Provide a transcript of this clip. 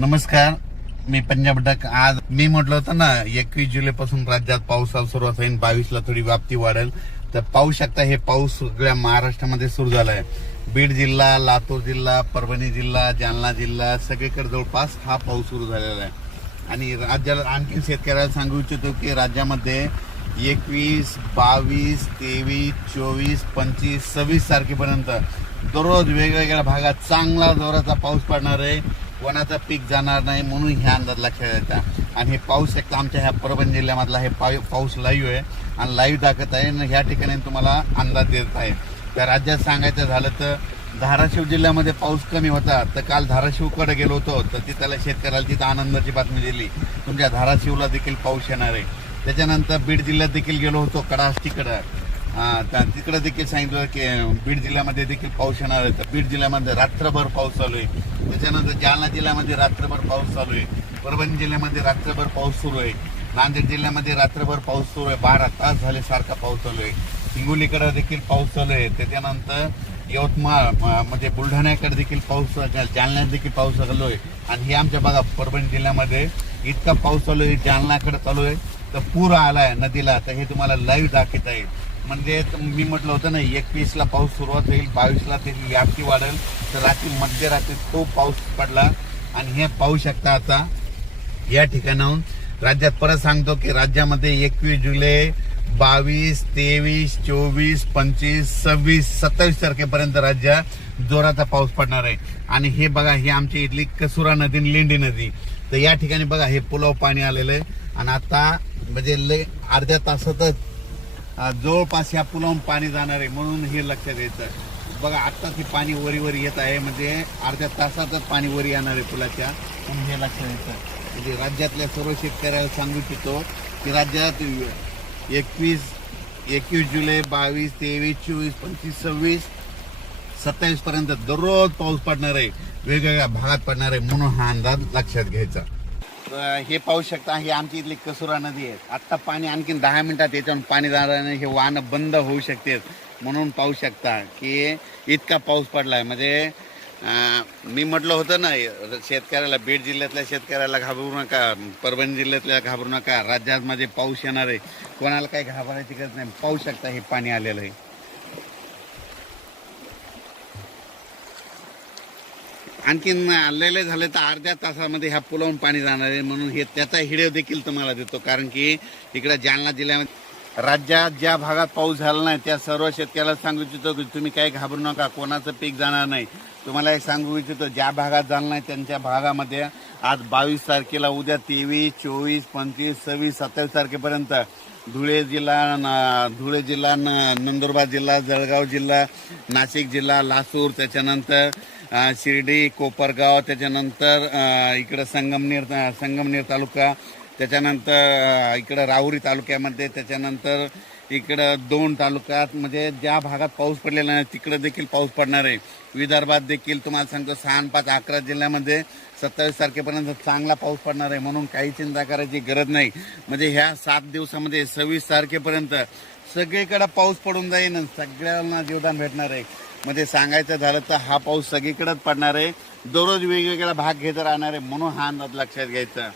नमस्कार, मी पंजाब डक. आज मी म्हटलं होतं ना 21 जुलै पासून राज्यात पावसाला सुरुवात होईल. 22 ला थोडी व्याप्ती वाढेल. तर पाहू शकता हे पाऊस सगळ्या महाराष्ट्रामध्ये सुरू झालाय. बीड जिल्हा, लातूर जिल्हा, परभणी जिल्हा, जालना जिल्हा सगळीकडे जवळपास हा पाऊस सुरू झालेला आहे. आणि राज्याला आणखी शेतकऱ्याला सांगू इच्छितो की राज्यामध्ये 21, 22, 23, 24, 25, 26 तारखेपर्यंत दररोज वेगवेगळ्या भागात चांगला जोराचा पाऊस पडणार आहे. कोणाचं पीक जाणार नाही म्हणून ह्या अंदाज लक्षात येतात. आणि हे पाऊस एकदा आमच्या ह्या परभणी जिल्ह्यामधला हे पाऊस लाईव्ह आहे आणि लाईव्ह दाखवत आहे आणि ह्या ठिकाणी तुम्हाला अंदाज देत आहे. त्या राज्यात सांगायचं झालं तर धाराशिव जिल्ह्यामध्ये पाऊस कमी होता, तर काल धाराशिवकडे गेलो होतो तर तिथल्या शेतकऱ्याला तिथं आनंदाची बातमी दिली, तुमच्या धाराशिवला देखील पाऊस येणार आहे. त्याच्यानंतर बीड जिल्ह्यात देखील गेलो होतो कडाष्टीकडं, तिकडे देखील सांगितलं की बीड जिल्ह्यामध्ये देखील पाऊस येणार आहे. तर बीड जिल्ह्यामध्ये रात्रभर पाऊस चालू आहे. त्याच्यानंतर जालना जिल्ह्यामध्ये रात्रभर पाऊस चालू आहे. परभणी जिल्ह्यामध्ये रात्रभर पाऊस सुरू आहे. नांदेड जिल्ह्यामध्ये रात्रभर पाऊस सुरू आहे. 12 तास झाले सारखा पाऊस चालू आहे. हिंगोलीकडे देखील पाऊस चालू आहे. त्याच्यानंतर यवतमाळ म्हणजे बुलढाण्याकडे देखील पाऊस, जालन्यात देखील पाऊस चालू आहे. आणि हे आमच्या बघा परभणी जिल्ह्यामध्ये इतका पाऊस चालू आहे, जालनाकडे चालू आहे तर पूर आलाय नदीला. तर हे तुम्हाला लाईव्ह दाखवत आहे. म्हणजे मी म्हटलं होतं ना 21 ला पाऊस सुरुवात होईल, 22 ला त्याची व्याप्ती वाढेल. तर रात्री मध्यरात्री खूप पाऊस पडला आणि हे पाहू शकता. आता या ठिकाणाहून राज्यात परत सांगतो की राज्यामध्ये 21 जुलै, 22, 23, 24, 25, 26, 27 तारखेपर्यंत राज्यात जोराचा पाऊस पडणार आहे. आणि हे बघा, ही आमची इथली कसुरा नदी आणि लेंडी नदी. तर या ठिकाणी बघा हे पुलाव पाणी आलेलं आहे आणि आता म्हणजे अर्ध्या तासातच जवळपास या पुलावून पाणी जाणार आहे म्हणून हे लक्षात यायचं. बघा आत्ताच हे पाणी वरी येत आहे, म्हणजे अर्ध्या तासातच पाणी वरी येणार आहे पुलाच्या, म्हणून हे लक्षात यायचं. म्हणजे राज्यातल्या सर्व शेतकऱ्याला सांगू इच्छितो की राज्यात 21 जुलै, 22, 23, 24, 25, 26, 27 पर्यंत दररोज पाऊस पडणार आहे, वेगवेगळ्या भागात पडणार आहे म्हणून हा अंदाज लक्षात घ्यायचा. हे पाहू शकता, ही आमची इथली कसुरा नदी आहे. आत्ता पाणी आणखीन 10 मिनिटात याच्यावरून पाणी जाणार नाही, हे वाहनं बंद होऊ शकते. म्हणून पाहू शकता की इतका पाऊस पडलाय. म्हणजे मी म्हटलं होतं ना शेतकऱ्याला, बीड जिल्ह्यातल्या शेतकऱ्याला घाबरू नका, परभणी जिल्ह्यातल्या घाबरू नका, राज्यामध्ये पाऊस येणार आहे, कोणाला काही घाबरायची गरज नाही. पाहू शकता हे पाणी आलेलं आहे. आणखीन आलेले झाले तर अर्ध्या तासामध्ये ह्या पुलावून पाणी जाणार आहे म्हणून हे त्याचा हिडिओ देखील तुम्हाला देतो. कारण की इकडे जालना जिल्ह्यामध्ये राज्यात ज्या भागात पाऊस झाला नाही त्या सर्व शेतकऱ्याला सांगू इच्छितो की तुम्ही काही घाबरू नका, कोणाचं पीक जाणार नाही. तुम्हाला एक सांगू इच्छितो, ज्या भागात झालं नाही त्यांच्या भागामध्ये आज 22 तारखेला, उद्या 23, 24, 25, 26, 27 तारखेपर्यंत धुळे जिल्हा, नंदुरबार जिल्हा, जळगाव जिल्हा, नाशिक जिल्हा, लासूर, त्याच्यानंतर शिर्डी, कोपरगाव, त्याच्यानंतर इकडं संगमनेर तालुका, त्याच्यानंतर इकडं राहुरी तालुक्यामध्ये, त्याच्यानंतर इकडं 2 तालुक्यात, म्हणजे ज्या भागात पाऊस पडलेला नाही तिकडे देखील पाऊस पडणार आहे. विदर्भात देखील तुम्हाला सांगतो 6, 5, 11 जिल्ह्यामध्ये 27 तारखेपर्यंत चांगला पाऊस पडणार आहे म्हणून काही चिंता करायची गरज नाही. म्हणजे ह्या 7 दिवसामध्ये 26 तारखेपर्यंत सगळीकडे पाऊस पडून जाईल आणि सगळ्यांना जीवदान भेटणार आहे. म्हणजे सांगायचं झालं तर हा पाऊस सगळीकडेच पडणार आहे, दररोज वेगवेगळा भाग घेत राहणार आहे म्हणून हा अंदाज लक्षात घ्यायचा.